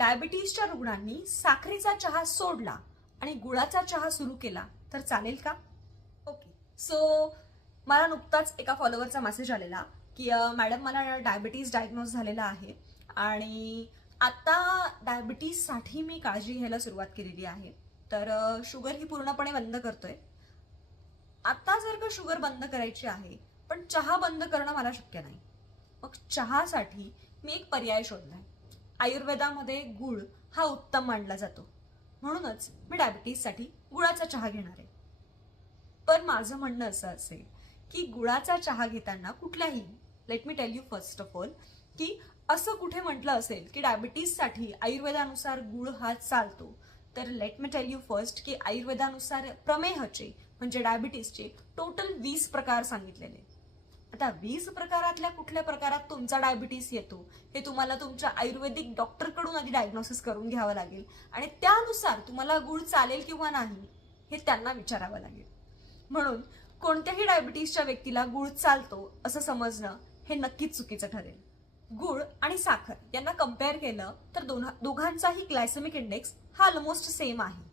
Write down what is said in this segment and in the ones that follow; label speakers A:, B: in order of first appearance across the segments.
A: डायबिटीसच्या रुग्णांनी साखरेचा चहा सोडला आणि गुळाचा चहा सुरू केला तर चालेल का? ओके सो मला नुकताच एका फॉलोअरचा मेसेज आलेला की मॅडम मला डायबिटीस डायग्नोज झालेला आहे आणि आता डायबिटीससाठी मी काळजी घ्यायला सुरुवात केलेली आहे. तर शुगर ही पूर्णपणे बंद करतोय. आता जर का शुगर बंद करायची आहे पण चहा बंद करणं मला शक्य नाही. मग चहासाठी मी एक पर्याय शोधलाय. आयुर्वेदामध्ये गुळ हा उत्तम मानला जातो. म्हणूनच मी डायबिटीजसाठी गुळाचा चहा घेणार आहे. पण माझं म्हणणं असं असेल की गुळाचा चहा घेताना कुठल्याही let me tell you first of all की असं कुठे म्हटलं असेल की डायबिटीजसाठी आयुर्वेदानुसार गुळ हा चालतो तर let me tell you first की आयुर्वेदानुसार प्रमेहचे म्हणजे डायबिटीजचे टोटल वीस प्रकार सांगितलेले. आता वीस प्रकारातल्या कुठल्या प्रकारात तुमचा डायबिटीस येतो हे तुम्हाला तुमच्या आयुर्वेदिक डॉक्टरकडून आधी डायग्नोसिस करून घ्यावं लागेल. आणि त्यानुसार तुम्हाला गुळ चालेल किंवा नाही हे त्यांना विचारावं लागेल. म्हणून कोणत्याही डायबिटीसच्या व्यक्तीला गुळ चालतो असं समजणं हे नक्कीच चुकीचं ठरेल. गुळ आणि साखर यांना कंपेअर केलं तर दोन दोघांचाही ग्लायसेमिक इंडेक्स हा ऑलमोस्ट सेम आहे.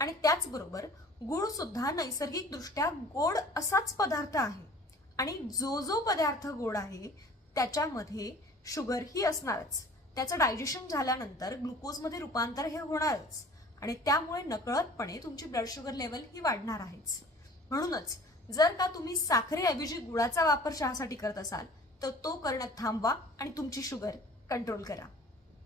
A: आणि त्याचबरोबर गुळ सुद्धा नैसर्गिकदृष्ट्या गोड असाच पदार्थ आहे. आणि जो जो पदार्थ गोड आहे त्याच्यामध्ये शुगर ही असणारच. त्याचं डायजेशन झाल्यानंतर ग्लुकोजमध्ये रूपांतर हे होणारच. आणि त्यामुळे नकळतपणे तुमची ब्लड शुगर लेवल ही वाढणार आहेच. म्हणूनच जर का तुम्ही साखरेऐवजी गुळाचा वापर चहासाठी करत असाल तर तो करणं थांबवा आणि तुमची शुगर कंट्रोल करा.